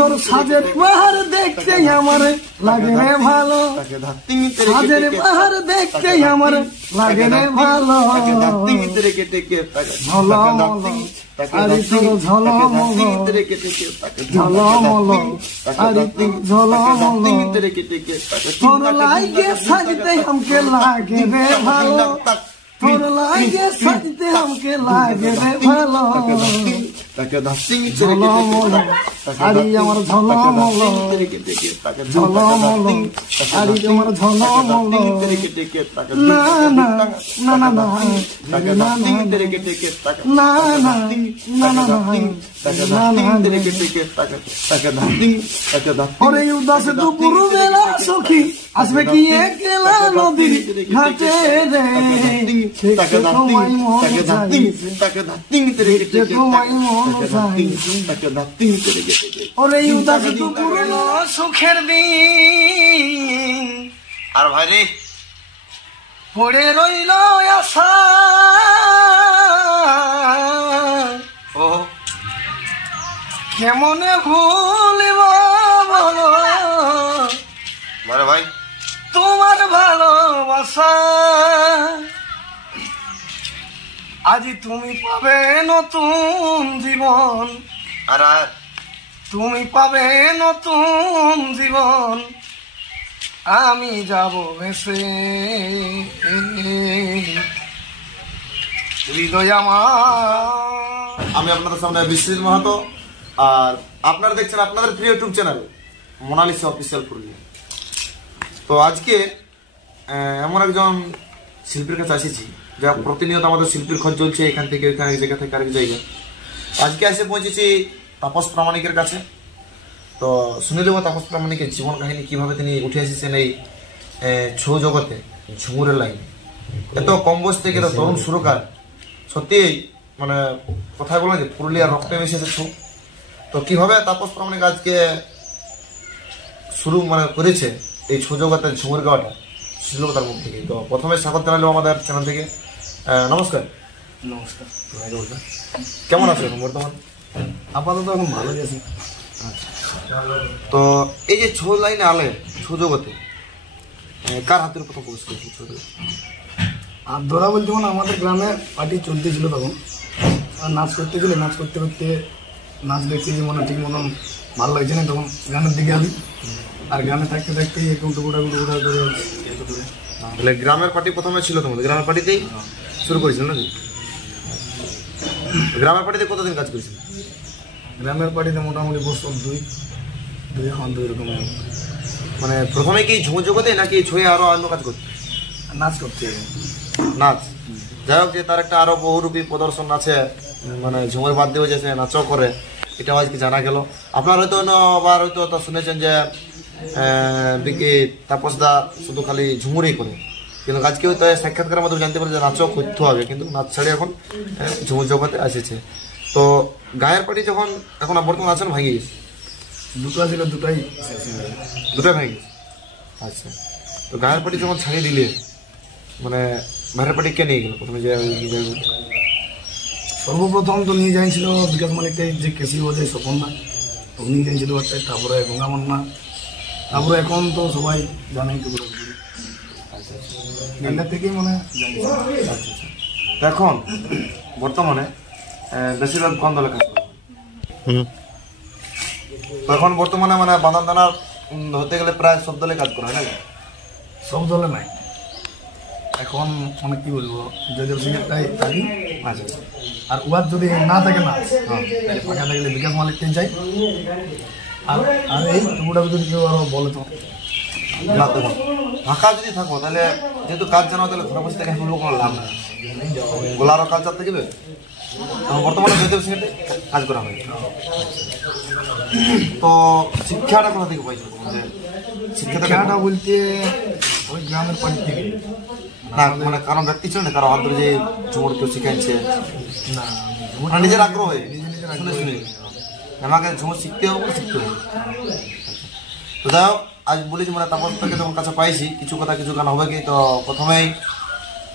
তোর সাজের বাহার দেখতে আমার লাগে রে ভালো, সাজের বাহার দেখতে আমার লাগে রে ভালো, ঝলমল আরে তোর ঝলমল, ঝলমল আরে তোর ঝলমল, তোর লাগে সাজতে আমাকে লাগে রে ভালো, তোর লাগে সাজতে আমাকে লাগে রে ভালো, ঝলমল আরে আমার ঝলমল, ঝলমল আরে আমার ঝলমল, না না না না না ওরে উদাস দুপুর বেলা সখী আসবে কি একলা নদীর ঘাটে রে, তোমায় মন চাইছে, তোমায় মন চাইছে, ওরে উদাস দুপুর সুখের দিন আর ভাই রে পড়ে রইল আশা, ও কেমনে ভুলিব বলো বড় ভাই তোমার ভালোবাসা, আজি তুমি পাবে নতুন জীবন, আর তুমি পাবে নতুন জীবন, আমি যাব ভেসে হৃদয় আমার। আমি আপনাদের সামনে বিশ্বজিৎ মাহাতো, আর আপনারা দেখছেন আপনাদের প্রিয় YouTube channel Monalisa official Purulia. তো আজকে এমন একজন শিল্পীর কাছে এসেছি যা প্রতিনিয়ত আমাদের শিল্পীর খোঁজ চলছে, এখান থেকে ওইখানে, এক জায়গা থেকে আরেক জায়গায়। আজকে এসে পৌঁছেছি তাপস প্রামাণিকের কাছে। তো শুনে দেবো তাপস প্রামাণিকের জীবন কাহিনী, কিভাবে তিনি উঠে এসেছেন এই ছৌ জগতে, ঝুমুরের লাইনে। এত কম বয়স থেকে এত তরুণ সুরকার, সত্যি মানে কথায় বলা যে পুরুলিয়ার রক্তে মিশেছে ছৌ। তো কিভাবে তাপস প্রামাণিক আজকে শুরু মানে করেছে এই ছৌ জগতের ঝুমুর গাওয়াটা, শুনলো তার মুখ থেকে। তো প্রথমে স্বাগত জানালো আমাদের চ্যানেল থেকে। নমস্কার। নমস্কার। কেমন আছো এখন বর্তমান? আপাতত এখন ভালোই আছি। তো এই যে ছৌ লাইনে আলে, ছৌ জগতে কার হাতের প্রথম প্রবেশ করেছিল ছৌ জগতে? আর ধরা বলতে যখন আমাদের গ্রামে পার্টি চলতেছিল তখন নাচ করতে গেলে, নাচ করতে করতে নাচ দেখছি যে মনে ঠিক মতন ভালো লাগছে না, তখন গানের দিকে আলি। আর গানে থাকতে থাকতে একটু টুকুটা করে তাহলে গ্রামের পার্টি প্রথমে ছিল তোমাদের? গ্রামের পার্টিতেই শুরু করেছিল নাকি? গ্রামের পার্টিতে কতদিন কাজ করেছিল? গ্রামের পার্টিতে মোটামুটি বছর দুই রকম। মানে প্রথমে কি ঝুমুর জগতে নাকি ছুঁয়ে আরো অন্য কাজ করতে? নাচ করতে। নাচ, যাই হোক, যে তার একটা আরো বহুরূপী প্রদর্শন আছে, মানে ঝুমুর বাদ দিয়েও যে সে নাচও করে, এটাও আজকে জানা গেল। আপনার হয়তো আবার হয়তো তো শুনেছেন যে তাপসদা শুধু খালি ঝুমুরই করে, কিন্তু আজকে হয়তো সাক্ষাৎকারের মধ্যে জানতে পারি যে নাচও করতে হবে, কিন্তু নাচ ছাড়িয়ে এখন ঝুমুর জগতে এসেছে। তো গায়ের পার্টি যখন এখন বর্তমান আছেন ভাঙিয়ে গেছে? দুটো ছিল, দুটাই ভেঙে গেছে। আচ্ছা, তো গায়ের পার্টি যখন ছাড়িয়ে দিলে, মানে বাইরের পার্টি কে নিয়ে গেল প্রথমে? যে সর্বপ্রথম তো নিয়ে যাইছিল বিকাশ মালিকটাই, যে কেসি বোঝে স্বপন না, তো নিয়ে যাইছিল একটাই, তারপরে গঙ্গা মান্না, তারপরে এখন তো সবাই জানেই তো গান্ডার থেকেই মনে হয়। এখন বর্তমানে বেশিরভাগ কোন দলে কাজ করে? তো এখন বর্তমানে মানে বাঁধন দানার হতে গেলে প্রায় সব দলে কাজ করা হয় না? সব দলে নাই এখন, মানে কি বলবো, জয়দেব সিংটাই থাকি। আচ্ছা, আর উহার যদি না থাকে না, তাহলে ফাঁকা থাকলে বিকাশ মালিককে যাই। আর এই টুকুটা যদি কেউ আরো বলে তো দেখুন, ফাঁকা যদি থাকবো তাহলে যেহেতু কাজ জানা, তাহলে ঘরে বসে থেকে বলবো কোনো লাভ নেই, গোলারও কাজ চাপতে যাবে। তখন বর্তমানে জয়দেব সিংহে কাজ করা হয়। তো শিক্ষাটা কোথা থেকে পাইছিল? শিক্ষাটা বলতে ওই গ্রামের পার্টি থেকে না, মানে কারণ ব্যক্তি ছিল না, কারো হাত ধরে যে ঝুমুর কেউ শিখাইছে না, নিজের আগ্রহ হয়, শুনে শুনে আমাকে ঝুমুর শিখতে হবে বলে শিখতে হবে। তো যাই হোক, আজ বলেছি মানে তারপর থেকে যখন কাছে পাইছি, কিছু কথা কিছু গান হবে কি। তো প্রথমেই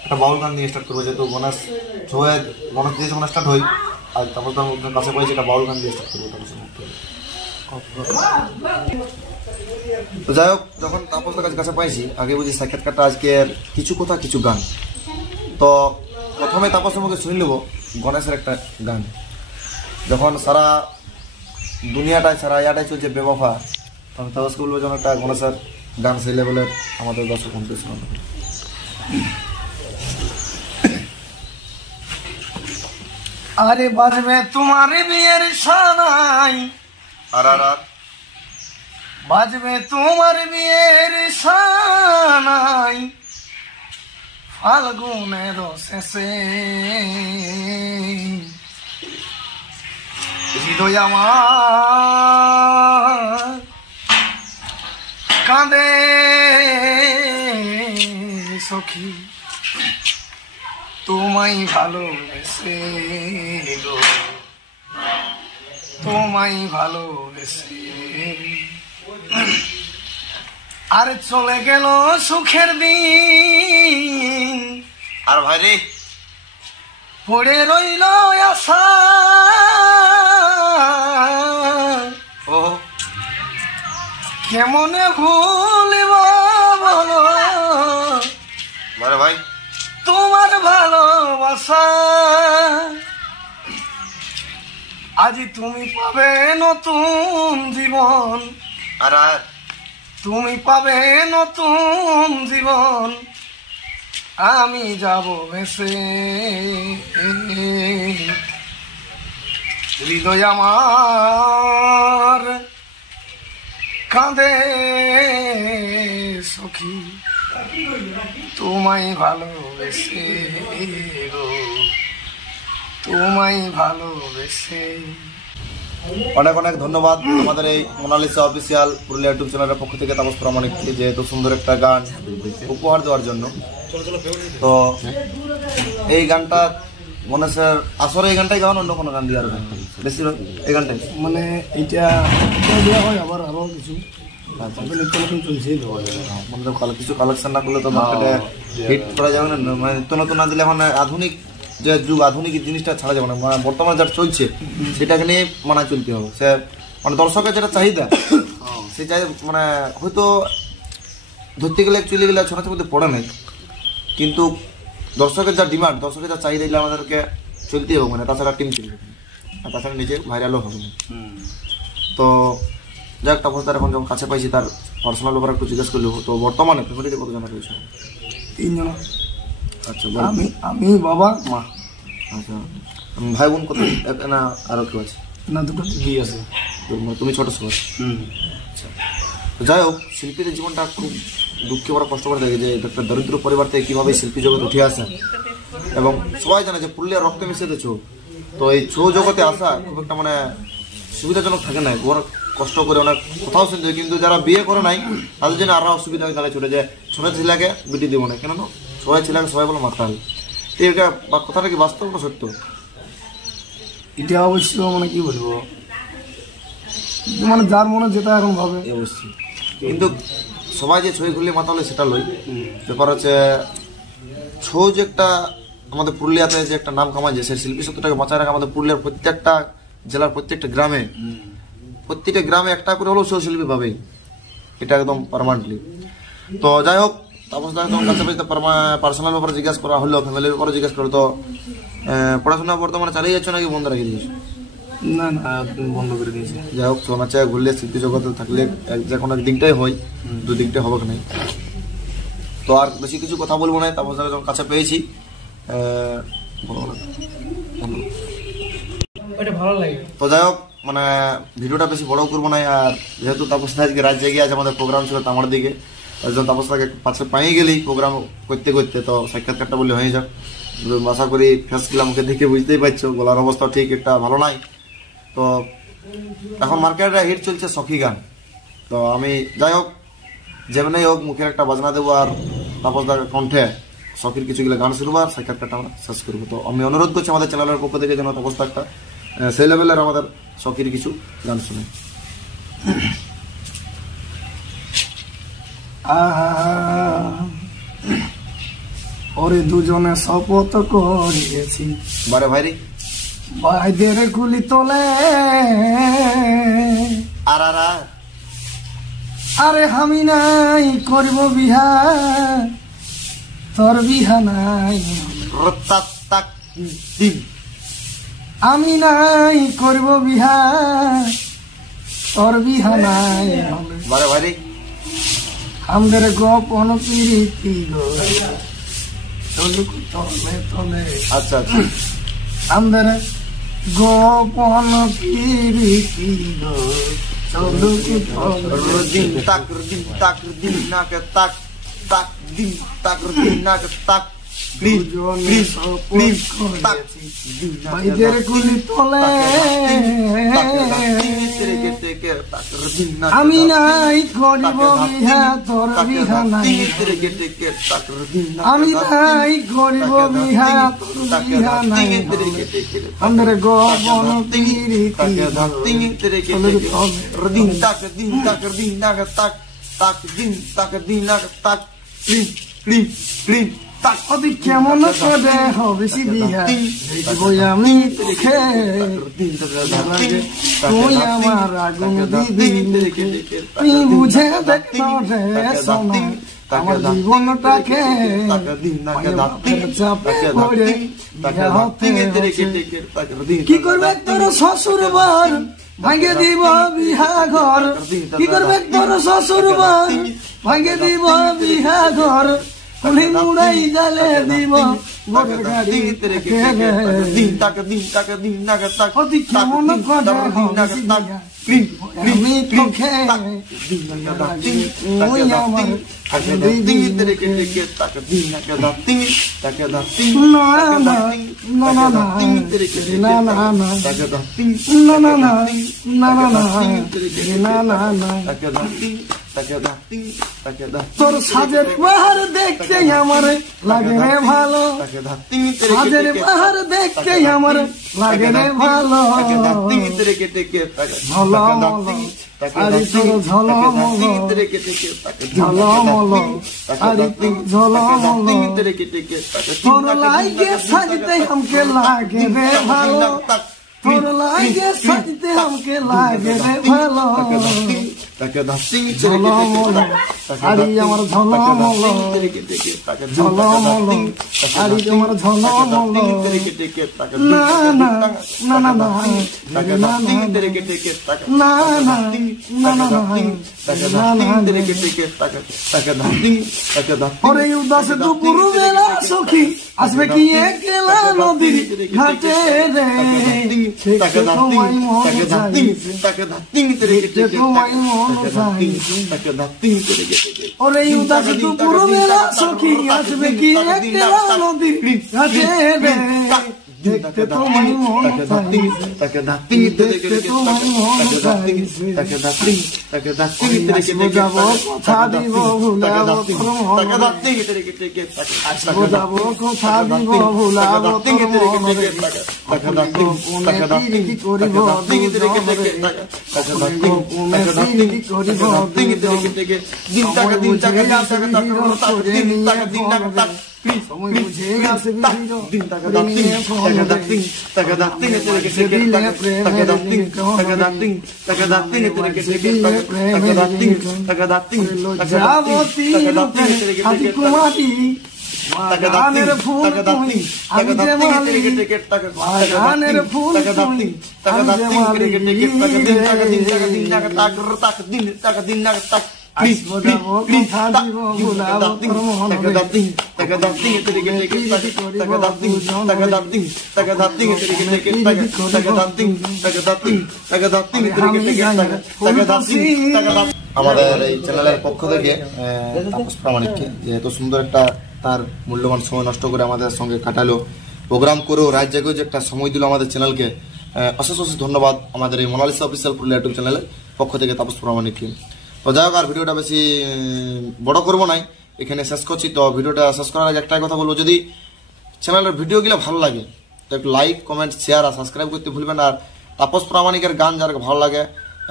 একটা বাউল গান নিয়ে স্টার্ট করবো, যেহেতু গণেশ ছয়ের গণেশ দিয়ে যখন স্টার্ট হই, আর তারপর তো কাছে পাইছি একটা বাউল গান দিয়ে স্টার্ট করবো। তো যাই হোক, যখন তাপসদার কাছে কাছে পাইছি আগে বুঝি সাক্ষাৎকারটা আজকের কিছু কথা কিছু গান। তো প্রথমে তাপসের মুখে শুনে নেব গণেশের একটা গান। যখন সারা দুনিয়াটায় সারা ইয়াটাই চলছে বেবফা, তখন তাপসকে বলবো যখন একটা গণেশের গান সেই লেভেলের আমাদের দর্শক শুনতে শোনানো। আরে বাজবে তোমার বিয়ের সানাই, আর আর আর বাজবে তোমার বিয়ের সানাই, ফাল্গুনের শেষে হৃদয় আমার কাঁদে সখী তোমায় ভালোবেসে গো, তোমায় ভালোবেসে। আর চলে গেল সুখের দিন, আর ভাই রে পড়ে রইল আশা, ও কেমনে ভুলিব বলো আরে ভাই তোমার ভালোবাসা। আজি তুমি পাবে নতুন জীবন, আর আর তুমি পাবে নতুন জীবন, আমি যাব ভেসে। হৃদয় আমার কাঁদে সখী তোমায় ভালোবেসে গো, তোমায় ভালোবেসে। অনেক অনেক ধন্যবাদ আমাদের এই মোনালিসা অফিসিয়াল পুরুলিয়া ইউটিউব চ্যানেলের পক্ষ থেকে তাপস প্রামাণিককে যে এত সুন্দর একটা গান উপহার দেওয়ার জন্য। তো এই গানটা মনে হচ্ছে আসলে এই গানটাই গাওয়ান, অন্য কোনো গান দিয়ে আরো বেশিরভাগ এই গানটাই মানে এইটা দেওয়া হয়, আবার আরো কিছু নিত্য নতুন চলছেই দেওয়া যায়। মানে কিছু কালেকশন না করলে তো মার্কেটে হিট করা যাবে না। মানে নিত্য নতুন না দিলে এখন আধুনিক যে যুগ, আধুনিক জিনিসটা ছাড়া যাবে না। মানে বর্তমানে যেটা চলছে সেটাকে নিয়ে মানায় চলতে হবে। সে মানে দর্শকের যেটা চাহিদা সে চাহিদা মানে হয়তো ধরতে গেলে অ্যাকচুয়ালি গেলে ছোটার মধ্যে পড়ে নাই, কিন্তু দর্শকের যা ডিমান্ড, দর্শকের যা চাহিদা এগুলো আমাদেরকে চলতেই হবে। মানে তাছাড়া টিম চলবে আর তাছাড়া নিজে ভাইরালও হবে না। তো যাক, তাপসদার এখন যখন কাছে পাইছি তার পার্সোনাল ব্যাপারে একটু জিজ্ঞেস করলেও। তো বর্তমানে ফ্যামিলিতে কত জানা রয়েছে? 3 জন। আচ্ছা, আমি বাবা মা। আচ্ছা, ভাই বোন কত না আরো কেউ আছে? না, দুটো বিয়ে আছে। তুমি ছোট সবাই? আচ্ছা, যাই হোক, শিল্পীদের জীবনটা খুব দুঃখে বড় কষ্ট করে থাকে যে একটা দরিদ্র পরিবার থেকে কিভাবে শিল্পী জগৎ উঠে আসে। এবং সবাই জানে যে পুরুলিয়ার রক্তে মিশিয়েছে ছৌ। তো এই ছৌ জগতে আসা খুব একটা মানে সুবিধাজনক থাকে না, বড় কষ্ট করে অনেক কোথাও শুনতে হয়। কিন্তু যারা বিয়ে করে নাই তাদের জন্য আরো অসুবিধা হয়ে দাঁড়িয়ে ছোটে যে ছোট ছেলেকে বিটি দিব না, কেন না সবাই ছেলেকে সবাই বলে মাথা হবে। তো এটা কথাটা কি বাস্তব না সত্য? এটা অবশ্য মানে কি বলবো, মানে যার মনে যেটা এখন ভাবে অবশ্যই। কিন্তু সবাই যে ছবি ঘুরলে মাথা হলে সেটা লই। ব্যাপার হচ্ছে ছৌ যে একটা আমাদের পুরুলিয়াতে যে একটা নাম কামায়, সেই শিল্পী সত্যটাকে বাঁচায় রাখা আমাদের পুরুলিয়ার প্রত্যেকটা জেলার প্রত্যেকটা গ্রামে, প্রত্যেকটা গ্রামে একটা করে হলেও ছৌ শিল্পী পাবে, এটা একদম পারমানেন্টলি। তো যাই হোক, তাপসদা তোমার কাছে পার্সোনাল ব্যাপারে জিজ্ঞাসা করা হলো, ফ্যামিলির ব্যাপারে জিজ্ঞাসা করো। তো পড়াশোনা বর্তমানে চালিয়ে যাচ্ছ নাকি বন্ধ রেখে দিয়েছো? না না, বন্ধ করে দিয়েছে। যাই হোক, সোনা চায় ঘুরলে শিল্পী জগতে থাকলে যে কোনো একদিকটাই হয়, দুদিকটাই হবে না। তো আর বেশি কিছু কথা বলবো না, তাপসদা যখন কাছে পেয়েছি তো যাই হোক, মানে ভিডিওটা বেশি বড় করবো না। আর যেহেতু তাপসদা আজকে রাত জেগে আছে, আমাদের প্রোগ্রাম ছিল তামার দিকে, যখন তাপসদাকে পাশে পাইয়ে গেলেই প্রোগ্রাম করতে করতে তো সাক্ষাৎকারটা বলে হয়ে যাক। আশা করি ফেস গেলাম ওকে দেখে বুঝতেই পারছো গলার অবস্থা ঠিক একটা ভালো নাই। তো এখন মার্কেটে হিট চলছে সখী গান। তো আমি যাই হোক যেমনি হোক মুখের একটা বাজনা দেবো আর তাপসদার কণ্ঠে সখীর কিছুগুলো গান শুনবো আর সাক্ষাৎকারটা আমরা শেষ করবো। তো আমি অনুরোধ করছি আমাদের চ্যানেলের পক্ষ থেকে যেন তাপসদা একটা সেই লেভেলের আমাদের সখীর কিছু গান শুনে। ওরে দুজনে শপথ করিয়েছি, বারে ভাইরি ভাইদের গুলি তোলে আর আর আর আরে আমি নাই করব বিহা তোর বিহা নাই তাক তাক দিন আমি নাই করব বিহা তোর বিহা নাই বারে বারে আমাদের গোপন প্রীতি গো চলুক তলে তলে আচ্ছা আচ্ছা আমাদের গোপন প্রীতি গো চলুক তলে রদিন তাক রদিন নাকে তাক তাক দিন তাক রদিন নাকে তাক প্লিজ প্লিজ প্লিজ তাক দিন ভাইদের গুলি তলে আমি নাই করিব বিহা তোর বিহা নাই আমি নাই করিব বিহা তোর বিহা নাই আমাদের গোপন রদিন তাক দিন তাক রদিন নাকে তাক তাক দিন তাক দিন নাকে তাক প্লিজ প্লিজ প্লিজ অতি কেমন করে হবে বিহা দেখব আমি দেখে তুই আমার আগুন দিবি তুই বুঝে দেখতে রে সোনা আমার জীবনটাকে চাপে পড়ে কি করবে তোর শ্বশুর বার ভাঙে দিব বিহা ঘর কি করবে তোর শ্বশুর বার ভাঙে দিব বিহা ঘর কুলি মুড়াই জালে দিব গোটের গাড়ি দিন তাক দিন তাক দিন নাকে তাক অতি কেমন করে হবে আমি তোকে তুই আমার তোর সাজের পাহাড় দেখতে আমার লাগে রে ভালো সাজের পাহাড় দেখতে আমার লাগে রে ভালো আরে তোর ঝলমল ঝলমল আরে তোর ঝলমল তোর লাগে সাজতে हमके লাগে রে ভালো তোর লাগে সাজতে हमके লাগে রে ভালো ঝলমল আরে আমার ঝলমল ঝলমল আরে আমার ঝলমল না না না না না ওরে উদাস দুপুর বেলা সখী আসবে কি একলা নদীর ঘাটে রে তোমায় মন চাইছে তোমায় মন চাইছে ওরে উদাস দুপুর বেলা সখী আসবে কি একলা নদীর ঘাটে রে দেখতে তোমায় মন চাইছে দেখতে তোমায় মন চাইছে যাব কথা দিব ভুলাবো তোর মন যাবো কথা দিব ভুলাবো তোর মন কি করিব সময় বুঝে গেছে কুমারী গানের ফুল তুমি আমি যে মালি গানের ফুল তুমি আমি যে মালি আসবো যাবো কথা দিব ভুলাবো তোর মন আমাদের এই চ্যানেলের পক্ষ থেকে তাপস প্রামাণিককে যে এত সুন্দর একটা তার মূল্যবান সময় নষ্ট করে আমাদের সঙ্গে কাটালো, প্রোগ্রাম করেও রাত জাগেও যে একটা সময় দিল আমাদের চ্যানেলকে, অশেষ অশেষ ধন্যবাদ আমাদের এই মোনালিসা অফিসিয়াল পুরুলিয়া ইউটিউব চ্যানেলের পক্ষ থেকে তাপস প্রামাণিককে। তো যাই হোক, আর ভিডিওটা বেশি বড় করবো নাই, এখানে শেষ করছি। তো ভিডিওটা শেষ করার আগে একটাই কথা বলবো, যদি চ্যানেলের ভিডিওগুলো ভালো লাগে তো একটু লাইক কমেন্ট শেয়ার আর সাবস্ক্রাইব করতে ভুলবেন। আর তাপস প্রামাণিকের গান যারা ভালো লাগে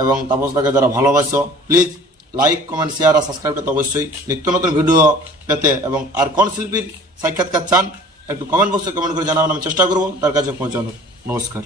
এবং তাপসদাকে যারা ভালোবাসো, প্লিজ লাইক কমেন্ট শেয়ার আর সাবস্ক্রাইবটা তো অবশ্যই। নিত্য নতুন ভিডিও পেতে এবং আর কোন শিল্পীর সাক্ষাৎকার চান একটু কমেন্ট বক্সে কমেন্ট করে জানাবেন, আমি চেষ্টা করবো তার কাছে পৌঁছানোর। নমস্কার।